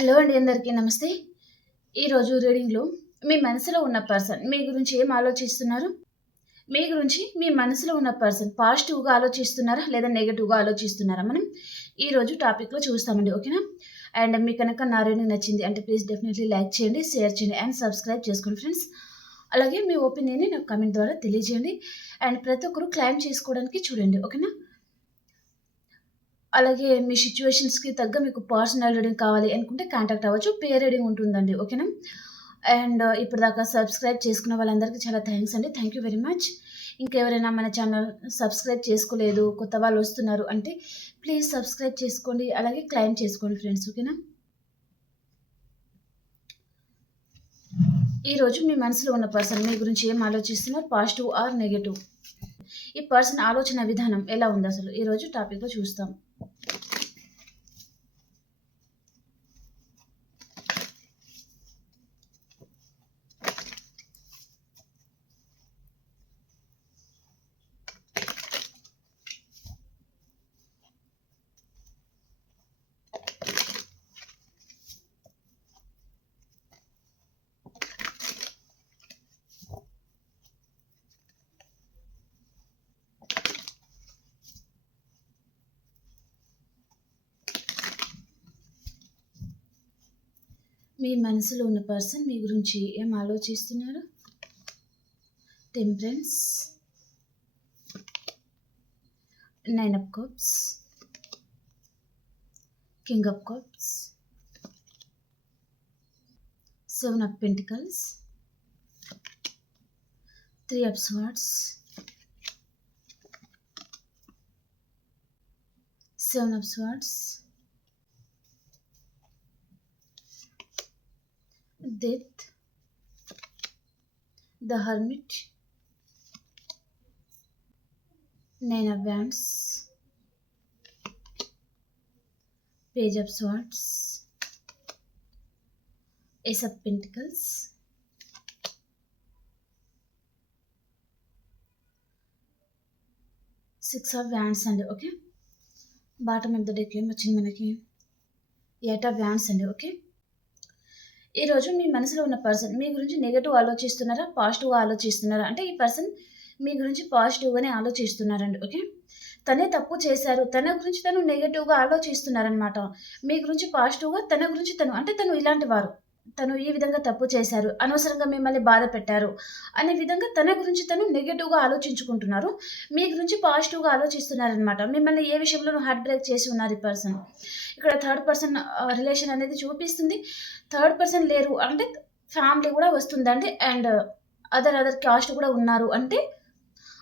Hello అండి, అందరికీ నమస్తే. ఈరోజు రీడింగ్‌లో మీ మనసులో ఉన్న పర్సన్ మీ గురించి ఏం ఆలోచిస్తున్నారు? మీ గురించి మీ మనసులో ఉన్న పర్సన్ పాజిటివ్‌గా ఆలోచిస్తున్నారా? లేదా నెగెటివ్‌గా ఆలోచిస్తున్నారా? మనం ఈరోజు టాపిక్‌లో చూస్తామండి. ఓకేనా? అండ్ మీకు కనుక నా రీడింగ్ నచ్చింది అంటే ప్లీజ్ డెఫినెట్‌లీ లైక్ చేయండి, షేర్ చేయండి అండ్ సబ్స్క్రైబ్ చేసుకోండి ఫ్రెండ్స్. అలాగే మీ ఒపీనియన్‌ని నాకు కామెంట్ ద్వారా తెలియజేయండి. అండ్ ప్రతి ఒక్కరు క్లెయిమ్ చేసుకోవడానికి చూడండి. ఓకేనా? అలాగే మీ సిట్యుయేషన్స్‌కి తగ్గ మీకు పర్సనల్ రీడింగ్ కావాలి అనుకుంటే కాంటాక్ట్ అవ్వచ్చు. పేర్ రీడింగ్ ఉంటుందండి. ఓకేనా? అండ్ ఇప్పటిదాకా సబ్స్క్రైబ్ చేసుకున్న వాళ్ళందరికీ చాలా థాంక్స్ అండి. Thank you very much. ఇంకెవరైనా మన ఛానల్ సబ్స్క్రైబ్ చేసుకోలేదు, కొత్త వాళ్ళు వస్తున్నారు అంటే ప్లీజ్ సబ్స్క్రైబ్ చేసుకోండి. అలాగే క్లెయిమ్ చేసుకోండి ఫ్రెండ్స్. ఓకేనా? ఈరోజు మీ మనసులో ఉన్న పర్సన్ మీ గురించి ఏం ఆలోచిస్తున్నారు? Positive or negative? ఈ పర్సన్ ఆలోచన విధానం ఎలా ఉందసలు? ఈరోజు టాపిక్‌లో చూస్తాం. మీ మనసులో ఉన్న పర్సన్ మీ గురించి ఏం ఆలోచిస్తున్నారు? Temperance, 9 of cups, king of cups, 7 of pentacles, 3 of swords, 7 of swords, death, the hermit, 9 of wands, page of swords, ace of pentacles, 6 of wands అండి. Okay, bottom of the deck ఏమొచ్చింది మనకి? 8 of wands అండి. Okay, ఈరోజు మీ మనసులో ఉన్న person మీ గురించి negative ఆలోచిస్తున్నారా? పాజిటివ్‌గా ఆలోచిస్తున్నారా? అంటే ఈ పర్సన్ మీ గురించి పాజిటివ్‌గానే ఆలోచిస్తున్నారండి. ఓకే, తనే తప్పు చేశారు. తన గురించి తను నెగెటివ్‌గా ఆలోచిస్తున్నారనమాట. మీ గురించి పాజిటివ్‌గా, తన గురించి తను అంటే తను ఇలాంటి వారు. తను ఈ విధంగా తప్పు చేశారు. అనవసరంగా మిమ్మల్ని బాధ పెట్టారు. అనే విధంగా తన గురించి తను నెగెటివ్‌గా ఆలోచించుకుంటున్నారు. మీ గురించి పాజిటివ్‌గా ఆలోచిస్తున్నారనమాట. మిమ్మల్ని ఏ విషయంలోనూ హార్ట్ బ్రేక్ చేసి ఉన్నారు ఈ పర్సన్. ఇక్కడ థర్డ్ పర్సన్ రిలేషన్ అనేది చూపిస్తుంది. థర్డ్ పర్సన్ లేరు అంటే ఫ్యామిలీ కూడా వస్తుందండి. అండ్ అదర్ కాస్ట్ కూడా ఉన్నారు అంటే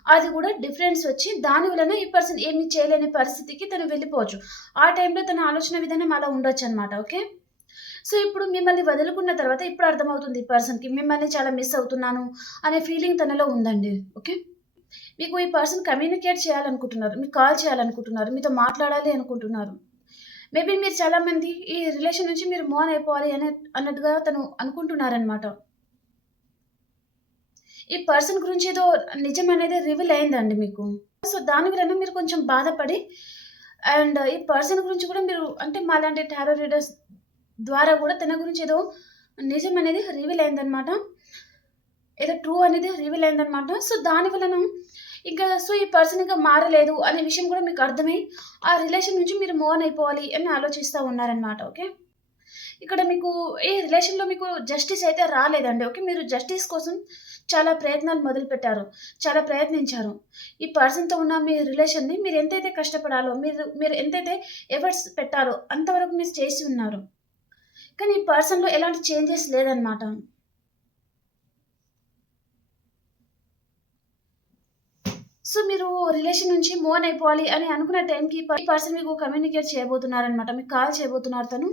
అది కూడా డిఫరెన్స్ వచ్చి దాని వలన ఈ పర్సన్ ఏమి చేయలేని పరిస్థితికి తను వెళ్ళిపోవచ్చు. ఆ టైంలో తన ఆలోచన విధానం అలా ఉండొచ్చనమాట. ఓకే, సో ఇప్పుడు మిమ్మల్ని వదులుకున్న తర్వాత ఇప్పుడు అర్థమవుతుంది ఈ పర్సన్‌కి మిమ్మల్ని చాలా మిస్ అవుతున్నాను అనే ఫీలింగ్ తనలో ఉందండి. ఓకే, మీకు ఈ పర్సన్ కమ్యూనికేట్ చేయాలనుకుంటున్నారు. మీకు కాల్ చేయాలనుకుంటున్నారు. మీతో మాట్లాడాలి అనుకుంటున్నారు. మేబీ మీరు చాలామంది ఈ రిలేషన్ నుంచి మీరు మూవ్ ఆన్ అయిపోవాలి అన్నట్టుగా తను అనుకుంటున్నారనమాట. ఈ పర్సన్ గురించి ఏదో నిజం అనేది రివీల్ అయిందండి మీకు. సో దాని వలన మీరు కొంచెం బాధపడి అండ్ ఈ పర్సన్ గురించి కూడా మీరు అంటే మాలాంటి టారో రీడర్స్ ద్వారా కూడా తన గురించి ఏదో నిజం అనేది రివీల్ అయిందనమాట. ఏదో ట్రూ అనేది రివీల్ అయిందనమాట. సో దాని వలన ఇంకా సో ఈ పర్సన్ ఇంకా మారలేదు అనే విషయం కూడా మీకు అర్థమై ఆ రిలేషన్ నుంచి మీరు మూవ్ ఆన్ అయిపోవాలి అని ఆలోచిస్తూ ఉన్నారనమాట. ఓకే, ఇక్కడ మీకు ఈ రిలేషన్‌లో మీకు జస్టిస్ అయితే రాలేదండి. ఓకే, మీరు జస్టిస్ కోసం చాలా ప్రయత్నాలు మొదలుపెట్టారు. చాలా ప్రయత్నించారు. ఈ పర్సన్‌తో ఉన్న మీ రిలేషన్‌ని మీరు ఎంతైతే కష్టపడాలో, మీరు ఎంతైతే ఎఫర్ట్స్ పెట్టారో అంతవరకు మీరు చేసి ఉన్నారు. కానీ ఈ పర్సన్‌లో ఎలాంటి చేంజెస్ లేదనమాట. సో మీరు రిలేషన్ నుంచి మూవ్ ఆన్ అయిపోవాలి అని అనుకున్న టైంకి ఈ పర్సన్ మీకు కమ్యూనికేట్ చేయబోతున్నారనమాట. మీకు కాల్ చేయబోతున్నారు తను.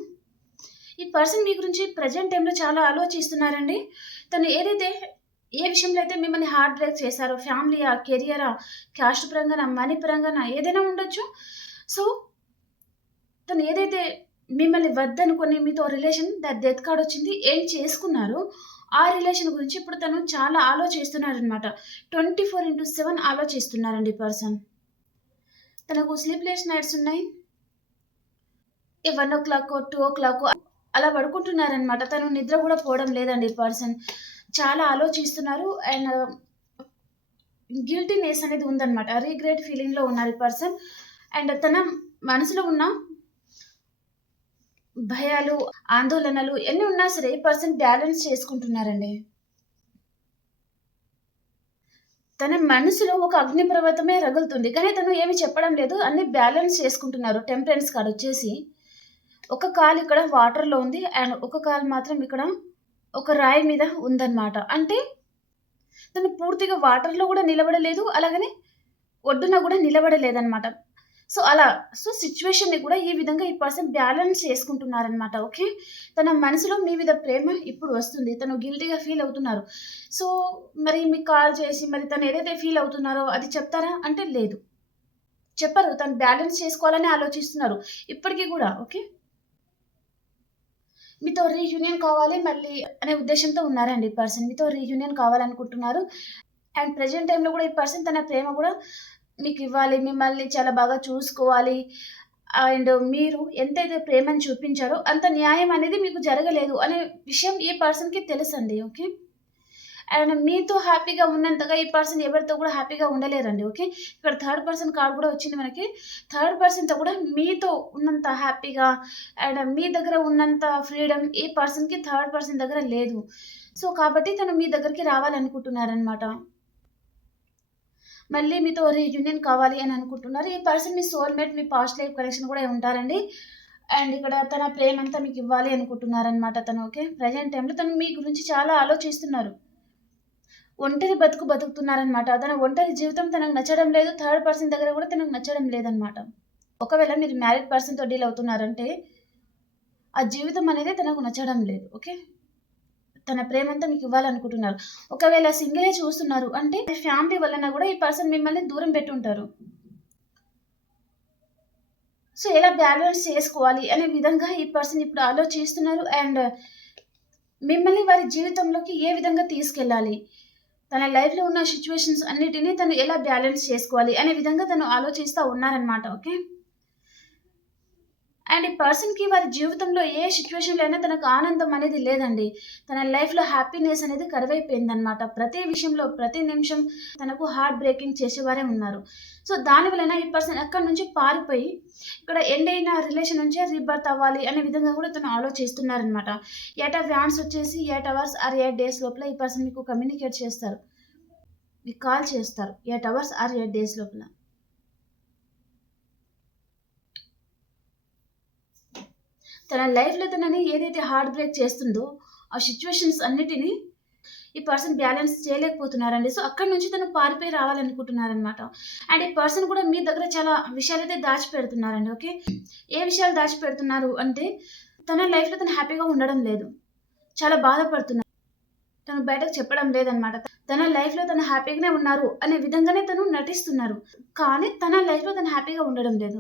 ఈ పర్సన్ మీ గురించి ప్రెజెంట్ టైంలో చాలా ఆలోచిస్తున్నారండి. తను ఏదైతే ఏ విషయంలో అయితే మిమ్మల్ని హార్ట్ బ్రేక్ చేశారో ఫ్యామిలీయా, కెరియరా, క్యాస్ట్ పరంగానా, మనీ పరంగానా ఏదైనా ఉండొచ్చు. సో తను ఏదైతే మిమ్మల్ని వద్దనుకొని మీతో రిలేషన్ డెత్ కార్డ్ వచ్చింది ఏం చేసుకున్నారో ఆ రిలేషన్ గురించి ఇప్పుడు తను చాలా ఆలోచిస్తున్నారనమాట. 24/7 ఆలోచిస్తున్నారండి ఈ పర్సన్. తనకు స్లీప్‌లెస్ నైట్స్ ఉన్నాయి. 1:00, 2:00 అలా పడుకుంటున్నారనమాట. తను నిద్ర కూడా పోవడం లేదండి ఈ పర్సన్. చాలా ఆలోచిస్తున్నారు అండ్ గిల్టీనెస్ అనేది ఉందనమాట. రిగ్రెట్ ఫీలింగ్‌లో ఉన్నారు ఈ పర్సన్. అండ్ తన మనసులో ఉన్న భయాలు, ఆందోళనలు ఎన్ని ఉన్నా సరే ఈ పర్సన్ బ్యాలెన్స్ చేసుకుంటున్నారండి. తన మనసులో ఒక అగ్ని పర్వతమే రగులుతుంది. కానీ తను ఏమి చెప్పడం లేదు. అన్నీ బ్యాలెన్స్ చేసుకుంటున్నారు. టెంపరెన్స్ కార్డ్ వచ్చేసి ఒక కాలు ఇక్కడ వాటర్‌లో ఉంది. అండ్ ఒక కాలు మాత్రం ఇక్కడ ఒక రాయి మీద ఉందన్నమాట. అంటే తను పూర్తిగా వాటర్‌లో గూడా నిలబడలేదు. అలాగని ఒడ్డున గూడా నిలబడలేదన్నమాట. సో, సిట్యుయేషన్‌ని కూడా ఈ విధంగా ఈ పర్సన్ బ్యాలెన్స్ చేసుకుంటున్నారనమాట. ఓకే. తన మనసులో మీ మీద ప్రేమ ఇప్పుడు వస్తుంది. తను గిల్టీ‌గా ఫీల్ అవుతున్నారు. సో, మరి మీకు కాల్ చేసి మరి తను ఏదైతే ఫీల్ అవుతున్నారో అది చెప్తారా? అంటే లేదు. చెప్పరు. తను బ్యాలెన్స్ చేసుకోవాలని ఆలోచిస్తున్నారు. ఇప్పటికి గూడా. ఓకే. మీతో రీయూనియన్ కావాలి మళ్ళీ అనే ఉద్దేశ్యంతో ఉన్నారండి ఈ పర్సన్. మీతో రీయూనియన్ కావాలనుకుంటున్నారు. అండ్ ప్రెజెంట్ టైమ్‌లో గూడా ఈ పర్సన్ తన ప్రేమ గూడా మీకివ్వాలి. మిమ్మల్ని చాలా బాగా చూసుకోవాలి. అండ్ మీరు ఎంతైతే ప్రేమను చూపించారో అంత న్యాయం అనేది మీకు జరగలేదు అనే విషయం ఈ పర్సన్‌కి తెలుసండి. ఓకే. అండ్ మీతో హ్యాపీగా ఉన్నంతగా ఈ పర్సన్ ఎవరితో కూడా హ్యాపీగా ఉండలేరండి. ఓకే. ఇక్కడ థర్డ్ పర్సన్ కార్డ్ కూడా వచ్చింది మనకి. థర్డ్ పర్సన్‌తో కూడా మీతో ఉన్నంత హ్యాపీగా అండ్ మీ దగ్గర ఉన్నంత ఫ్రీడమ్ ఈ పర్సన్‌కి థర్డ్ పర్సన్ దగ్గర లేదు. సో, కాబట్టి తను మీ దగ్గరికి రావాలనుకుంటున్నారనమాట. మళ్ళీ మీతో రీయూనియన్ కావాలి అని అనుకుంటున్నారు. ఈ పర్సన్ మీ సోల్‌మేట్, మీ పాస్ట్ లైఫ్ కనెక్షన్ కూడా ఉంటారండి. అండ్ ఇక్కడ తన ప్రేమంతా మీకివ్వాలి అనుకుంటున్నారనమాట తను. ఓకే. ప్రెజెంట్ టైమ్‌లో తను మీ గురించి చాలా ఆలోచిస్తున్నారు. ఒంటరి బతుకు బతుకుతున్నారనమాట. తన ఒంటరి జీవితం తనకు నచ్చడం లేదు. థర్డ్ పర్సన్ దగ్గర కూడా తనకు నచ్చడం లేదనమాట. ఒకవేళ మీరు మ్యారీడ్ పర్సన్‌తో డీల్ అవుతున్నారంటే, ఆ జీవితం అనేది తనకు నచ్చడం లేదు. ఓకే. తన ప్రేమంతా మీకివ్వాలనుకుంటున్నారు. ఒకవేళ సింగిలే చూస్తున్నారు అంటే ఫ్యామిలీ వలన గూడా ఈ పర్సన్ మిమ్మల్ని దూరం పెట్టుంటారు. సో, ఎలా బ్యాలెన్స్ చేసుకోవాలి అనే విధంగా ఈ పర్సన్ ఇప్పుడు ఆలోచిస్తున్నారు. అండ్ మిమ్మల్ని వారి జీవితంలోకి ఏ విధంగా తీసుకెళ్ళాలి? తన లైఫ్‌లో ఉన్న సిట్యుయేషన్స్ అన్నిటిని తను ఎలా బ్యాలెన్స్ చేసుకోవాలి అనే విధంగా తను ఆలోచిస్తా ఉన్నారనమాట. ఓకే. అండ్ ఈ పర్సన్‌కి వారి జీవితంలో ఏ సిట్యుయేషన్‌లో అయినా తనకు ఆనందం అనేది లేదండి. తన లైఫ్‌లో హ్యాపీనెస్ అనేది కరువైపోయిందనమాట. ప్రతి విషయంలో, ప్రతి నిమిషం తనకు హార్ట్ బ్రేకింగ్ చేసేవారే ఉన్నారు. సో, దాని వలన ఈ పర్సన్ అక్కడి నుంచి పారిపోయి, ఇక్కడ ఎండ్ అయిన రిలేషన్ నుంచే రీబర్త్ అవ్వాలి అనే విధంగా కూడా తను ఆలోచిస్తున్నారనమాట. 8 ఆఫ్ వ్యాండ్స్ వచ్చేసి 8 అవర్స్ ఆర్ 8 డేస్ లోపల ఈ పర్సన్ మీకు కమ్యూనికేట్ చేస్తారు. మీకు కాల్ చేస్తారు. 8 అవర్స్ ఆర్ 8 డేస్ లోపల. తన లైఫ్‌లో తనని ఏదైతే హార్ట్ బ్రేక్ చేస్తుందో, ఆ సిట్యుయేషన్స్ అన్నిటిని ఈ పర్సన్ బ్యాలెన్స్ చేయలేకపోతున్నారండి. సో, అక్కడి నుంచి తను పారిపోయి రావాలనుకుంటున్నారనమాట. అండ్ ఈ పర్సన్ కూడా మీ దగ్గర చాలా విషయాలైతే దాచిపెడుతున్నారండి. ఓకే. ఏ విషయాలు దాచిపెడుతున్నారు అంటే, తన లైఫ్‌లో తను హ్యాపీగా ఉండడం లేదు. చాలా బాధపడుతున్నారు. తను బయటకు చెప్పడం లేదనమాట. తన లైఫ్‌లో తను హ్యాపీగానే ఉన్నారు అనే విధంగానే తను నటిస్తున్నారు. కానీ తన లైఫ్‌లో తను హ్యాపీగా ఉండడం లేదు.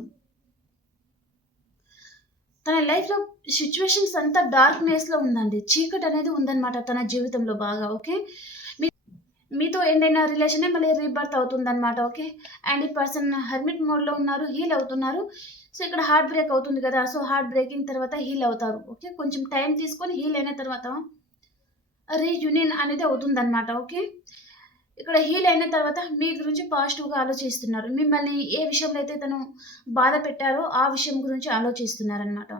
తన లైఫ్‌లో సిట్యుయేషన్స్ అంతా డార్క్‌నెస్‌లో ఉందండి. చీకటనేది ఉందన్నమాట తన జీవితంలో బాగా. ఓకే. మీ మీతో ఎండ్ అయిన రిలేషనే మళ్ళీ రీబర్త్ అవుతుందన్నమాట. ఓకే. అండ్ ఈ పర్సన్ హెర్మిట్ మోడ్‌లో ఉన్నారు. హీల్ అవుతున్నారు. సో, ఇక్కడ హార్ట్ బ్రేక్ అవుతుంది కదా! సో, హార్ట్ బ్రేకింగ్ తర్వాత హీల్ అవుతారు. ఓకే. కొంచెం టైం తీసుకొని హీల్ అయిన తర్వాత రీయూనియన్ అనేది అవుతుందన్నమాట. ఓకే. ఇక్కడ హీల్ అయిన తర్వాత మీ గురించి పాజిటివ్‌గా ఆలోచిస్తున్నారు. మిమ్మల్ని ఏ విషయంలో అయితే తను బాధ పెట్టారో ఆ విషయం గురించి ఆలోచిస్తున్నారన్నమాట.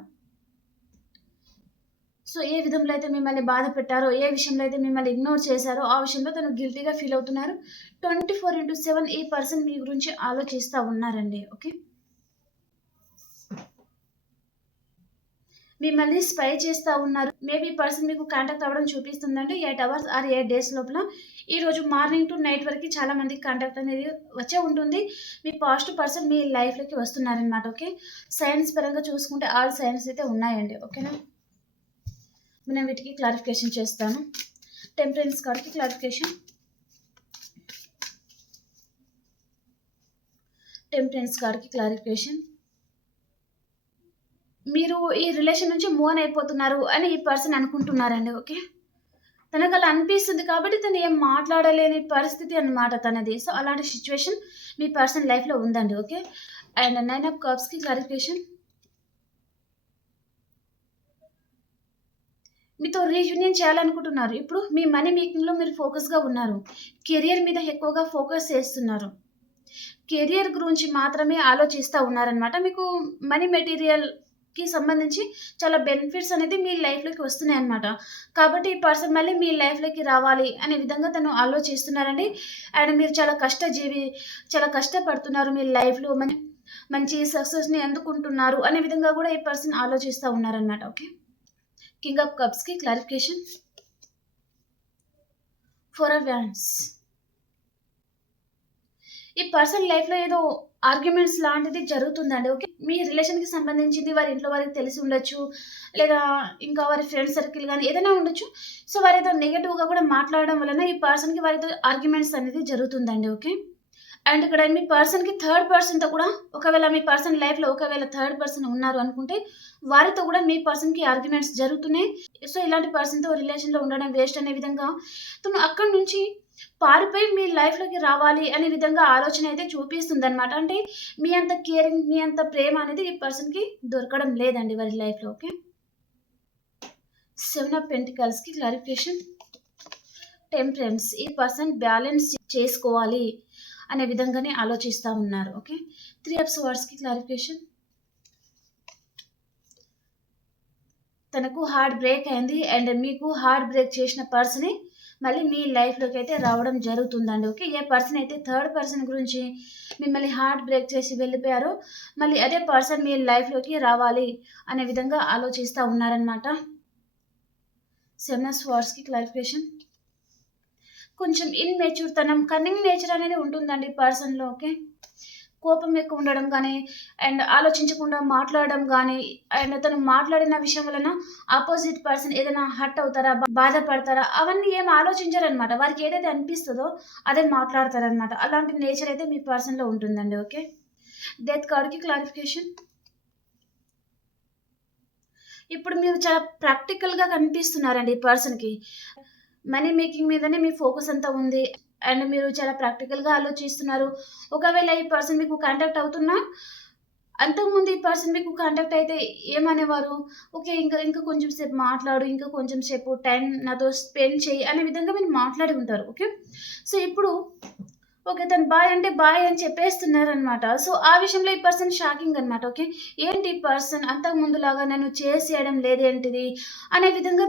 సో, ఏ విధంలో అయితే మిమ్మల్ని బాధ పెట్టారో, ఏ విషయంలో అయితే మిమ్మల్ని ఇగ్నోర్ చేశారో, ఆ విషయంలో తను గిల్టీ‌గా ఫీల్ అవుతున్నారు. 24/7 ఈ పర్సన్ మీ గురించి ఆలోచిస్తా ఉన్నారండి. ఓకే. మిమ్మల్ని స్పై చేస్తా ఉన్నారు. మేబీ ఈ పర్సన్ మీకు కాంటాక్ట్ అవ్వడం చూపిస్తుందండి. 8 అవర్స్ ఆర్ 8 డేస్ లోపల. ఈరోజు మార్నింగ్ టు నైట్ వరకి చాలా మందికి కాంటాక్ట్ అనేది వచ్చే ఉంటుంది. మీ పాజిటివ్ పర్సన్ మీ లైఫ్‌లోకి వస్తున్నారనమాట. ఓకే. సైన్స్ పరంగా చూసుకుంటే ఆల్ సైన్స్ అయితే ఉన్నాయండి. ఓకేనా. నేను వీటికి క్లారిఫికేషన్ చేస్తాను. టెంపరెన్స్ కార్డ్‌కి క్లారిఫికేషన్. టెంపరెన్స్ కార్డ్‌కి క్లారిఫికేషన్. మీరు ఈ రిలేషన్ నుంచి మూవ్ ఆన్ అయిపోతున్నారు అని ఈ పర్సన్ అనుకుంటున్నారండి. ఓకే. తనకలా అనిపిస్తుంది కాబట్టి తను ఏం మాట్లాడలేని పరిస్థితి అన్నమాట తనది. సో, అలాంటి సిట్యుయేషన్ మీ పర్సన్ లైఫ్‌లో ఉందండి. ఓకే. అండ్ 9 ఆఫ్ కప్స్‌కి క్లారిఫికేషన్. మీతో రీయూనియన్ చేయాలనుకుంటున్నారు. ఇప్పుడు మీ మనీ మేకింగ్‌లో మీరు ఫోకస్‌గా ఉన్నారు. కెరియర్ మీద ఎక్కువగా ఫోకస్ చేస్తున్నారు. కెరియర్ గురించి మాత్రమే ఆలోచిస్తా ఉన్నారనమాట. మీకు మనీ మెటీరియల్‌కి సంబంధించి చాలా బెనిఫిట్స్ అనేది మీ లైఫ్‌లోకి వస్తున్నాయన్నమాట. కాబట్టి ఈ పర్సన్ మళ్ళీ మీ లైఫ్‌లోకి రావాలి అనే విధంగా తను ఆలోచిస్తున్నారండి. అండ్ మీరు చాలా కష్టజీవి, చాలా కష్టపడుతున్నారు మీ లైఫ్‌లో మంచి సక్సెస్‌ని అందుకుంటున్నారు అనే విధంగా గూడా ఈ పర్సన్ ఆలోచిస్తా ఉన్నారనమాట. ఓకే. కింగ్ ఆఫ్ కప్స్‌కి క్లారిఫికేషన్. Four of wands. ఈ పర్సన్ లైఫ్‌లో ఏదో ఆర్గ్యుమెంట్స్ లాంటిది జరుగుతుందండి. ఓకే. మీ రిలేషన్‌కి సంబంధించింది వారి ఇంట్లో వారికి తెలిసి ఉండొచ్చు. లేదా ఇంకా వారి ఫ్రెండ్ సర్కిల్ గాని ఏదైనా ఉండొచ్చు. సో, వారేదో నెగెటివ్‌గా కూడా మాట్లాడడం వలన ఈ పర్సన్‌కి వారితో ఆర్గ్యుమెంట్స్ అనేది జరుగుతుందండి. ఓకే. అండ్ ఇక్కడ మీ పర్సన్‌కి థర్డ్ పర్సన్‌తో కూడా ఒకవేళ మీ పర్సన్ లైఫ్‌లో ఒకవేళ థర్డ్ పర్సన్ ఉన్నారు అనుకుంటే, వారితో కూడా మీ పర్సన్‌కి ఆర్గ్యుమెంట్స్ జరుగుతున్నాయి. సో, ఇలాంటి పర్సన్‌తో రిలేషన్‌లో ఉండడం వేస్ట్ అనే విధంగా తను అక్కడి నుంచి పారిపోయి మీ లైఫ్‌లోకి రావాలి అనే విధంగా ఆలోచన అయితే చూపిస్తుందనమాట. అంటే మీ అంత కేరింగ్, మీ అంత ప్రేమ అనేది ఈ పర్సన్‌కి దొరకడం లేదండి వారి లైఫ్‌లో. ఓకే. సెవెన్ ఆఫ్ పెంటికల్స్‌కి క్లారిఫికేషన్. టెంపరెన్స్. ఈ పర్సన్ బ్యాలెన్స్ చేసుకోవాలి అనే విధంగానే ఆలోచిస్తా ఉన్నారు. ఓకే. 3 ఆఫ్ స్వర్డ్స్‌కి క్లారిఫికేషన్. తనకు హార్ట్ బ్రేక్ అయింది. అండ్ మీకు హార్ట్ బ్రేక్ చేసిన పర్సనే మళ్ళీ మీ లైఫ్‌లోకి అయితే రావడం జరుగుతుందండి. ఓకే. ఏ పర్సన్ అయితే థర్డ్ పర్సన్ గురించి మిమ్మల్ని హార్ట్ బ్రేక్ చేసి వెళ్ళిపోయారో, మళ్ళీ అదే పర్సన్ మీ లైఫ్‌లోకి రావాలి అనే విధంగా ఆలోచిస్తా ఉన్నారనమాట. 7 ఆఫ్ స్వర్డ్స్‌కి క్లారిఫికేషన్. కొంచెం ఇన్‌మెచ్యూర్‌తనం, కన్నింగ్ నేచర్ అనేది ఉంటుందండి పర్సన్‌లో. ఓకే. కోపం ఎక్కువ ఉండడం గానీ, అండ్ ఆలోచించకుండా మాట్లాడడం గానీ, అండ్ తను మాట్లాడిన విషయం వలన అపోజిట్ పర్సన్ ఏదైనా హర్ట్ అవుతారా? బాధపడతారా? అవన్నీ ఏమి ఆలోచించరనమాట. వారికి ఏదైతే అనిపిస్తదో అదే మాట్లాడతారనమాట. అలాంటి నేచర్ అయితే మీ పర్సన్‌లో ఉంటుందండి. ఓకే. డెత్ కార్డ్‌కి క్లారిఫికేషన్. ఇప్పుడు మీరు చాలా ప్రాక్టికల్‌గా కనిపిస్తున్నారండి ఈ పర్సన్‌కి. మనీ మేకింగ్ మీదనే మీ ఫోకస్ అంతా ఉంది. అండ్ మీరు చాలా ప్రాక్టికల్‌గా ఆలోచిస్తున్నారు. ఒకవేళ ఈ పర్సన్ మీకు కాంటాక్ట్ అవుతున్నా, అంతకుముందు ఈ పర్సన్ మీకు కాంటాక్ట్ అయితే ఏమనేవారు? ఓకే. ఇంకా ఇంకా కొంచెం సేపు మాట్లాడు, ఇంకా కొంచెం సేపు టైం నాతో స్పెండ్ చెయ్యి అనే విధంగా మీరు మాట్లాడి ఉంటారు. ఓకే. సో, ఇప్పుడు ఓకే. తను బాయ్ అంటే బాయ్ అని చెప్పేస్తున్నారనమాట. సో, ఆ విషయంలో ఈ పర్సన్ షాకింగ్ అనమాట. ఓకే. ఏంటి ఈ పర్సన్ అంతకు ముందులాగా నన్ను చేసేయడం లేదేంటిది అనే విధంగా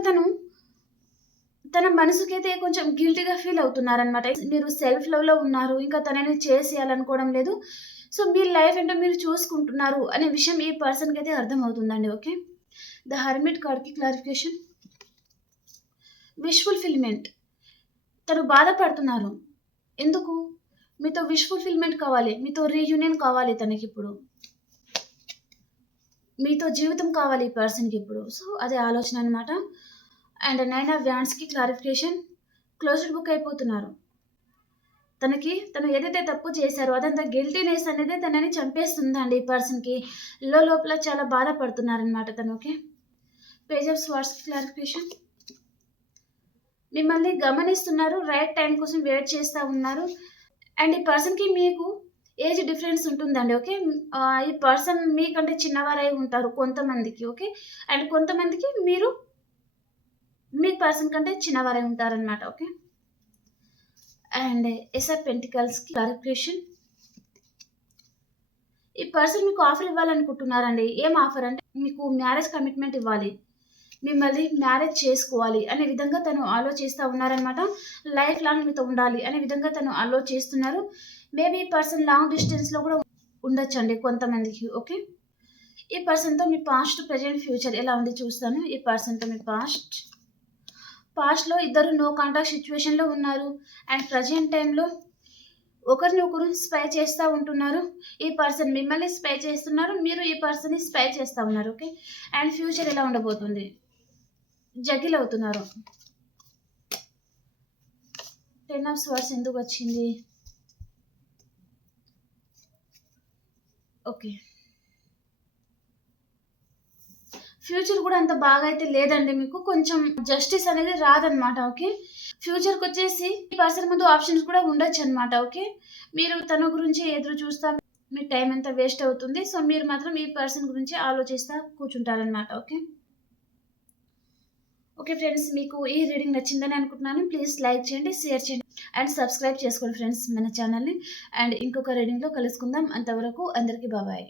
తన మనసుకైతే కొంచెం గిల్టీ‌గా ఫీల్ అవుతున్నారనమాట. మీరు సెల్ఫ్ లవ్‌లో ఉన్నారు. ఇంకా తనని చేసేయాలనుకోవడం లేదు. సో, మీ లైఫ్ ఏంటో మీరు చూసుకుంటున్నారు అనే విషయం ఈ పర్సన్‌కైతే అర్థమవుతుందండి. ఓకే. ద హెర్మిట్ కార్డ్‌కి క్లారిఫికేషన్. Wish fulfilment. తను బాధపడుతున్నారు. ఎందుకు? మీతో విష్ ఫుల్‌ఫిల్‌మెంట్ కావాలి. మీతో రీయూనియన్ కావాలి తనకిప్పుడు. మీతో జీవితం కావాలి ఈ పర్సన్‌కిప్పుడు. సో, అదే ఆలోచన అనమాట. అండ్ 9 ఆఫ్ వ్యాండ్స్‌కి క్లారిఫికేషన్. క్లోజ్డ్ బుక్ అయిపోతున్నారు. తను ఏదైతే తప్పు చేశారో అదంతా గిల్టీనెస్ అనేది తనని చంపేస్తుందండి ఈ పర్సన్‌కి. లోపల చాలా బాధపడుతున్నారనమాట తను. ఓకే. పేజ్ ఆఫ్ స్వార్డ్స్‌కి క్లారిఫికేషన్. మిమ్మల్ని గమనిస్తున్నారు. రైట్ టైం కోసం వెయిట్ చేస్తా ఉన్నారు. అండ్ ఈ పర్సన్‌కి మీకు ఏజ్ డిఫరెన్స్ ఉంటుందండి. ఓకే. ఈ పర్సన్ మీకంటే చిన్నవారై ఉంటారు కొంతమందికి. ఓకే. అండ్ కొంతమందికి మీరు మీ పర్సన్ కంటే చిన్నవారై ఉంటారనమాట. ఓకే. అండ్ ఏస్ ఆఫ్ పెంటికల్స్‌కి క్లారిఫికేషన్. ఈ పర్సన్ మీకు ఆఫర్ ఇవ్వాలనుకుంటున్నారండి. ఏం ఆఫర్ అంటే మీకు మ్యారేజ్ కమిట్మెంట్ ఇవ్వాలి. మిమ్మల్ని మ్యారేజ్ చేసుకోవాలి అనే విధంగా తను ఆలోచిస్తా ఉన్నారనమాట. లైఫ్ లాంగ్ మీతో ఉండాలి అనే విధంగా తను ఆలోచిస్తున్నారు. మేబీ ఈ పర్సన్ లాంగ్ డిస్టెన్స్‌లో కూడా ఉండొచ్చండి కొంతమందికి. ఓకే. ఈ పర్సన్‌తో మీ పాస్ట్, ప్రెజెంట్, ఫ్యూచర్ ఎలా ఉంది చూస్తాను. ఈ పర్సన్‌తో మీ పాస్ట్‌లో ఇద్దరు నో కాంటాక్ట్ సిట్యుయేషన్‌లో ఉన్నారు. అండ్ ప్రెజెంట్ టైమ్‌లో ఒకరినొకరు స్పై చేస్తా ఉంటున్నారు. ఈ పర్సన్ మిమ్మల్ని స్పై చేస్తున్నారు. మీరు ఈ పర్సన్‌ని స్పై చేస్తా ఉన్నారు. ఓకే. అండ్ ఫ్యూచర్ ఎలా ఉండబోతుంది? జగిల్ అవుతున్నారు. 10 ఆఫ్ స్వర్డ్స్ ఎందుకొచ్చింది? ఓకే. ఫ్యూచర్ కూడా అంత బాగా అయితే లేదండి మీకు. కొంచెం జస్టిస్ అనేది రాదనమాట. ఓకే. ఫ్యూచర్‌కొచ్చేసి ఈ పర్సన్ ముందు ఆప్షన్స్ కూడా ఉండొచ్చనమాట. ఓకే. మీరు తన గురించి ఎదురు చూస్తా మీ టైం అంతా వేస్ట్ అవుతుంది. సో, మీరు మాత్రం ఈ పర్సన్ గురించి ఆలోచిస్తా కూర్చుంటారనమాట. ఓకే. ఓకే. ఓకే ఫ్రెండ్స్, మీకు ఈ రీడింగ్ నచ్చిందని అనుకుంటున్నాను. ప్లీజ్ లైక్ చేయండి, షేర్ చేయండి అండ్ సబ్స్క్రైబ్ చేసుకోండి ఫ్రెండ్స్ మన ఛానల్ని. అండ్ ఇంకొక రీడింగ్లో కలుసుకుందాం. అంతవరకు అందరికీ బాబాయ్.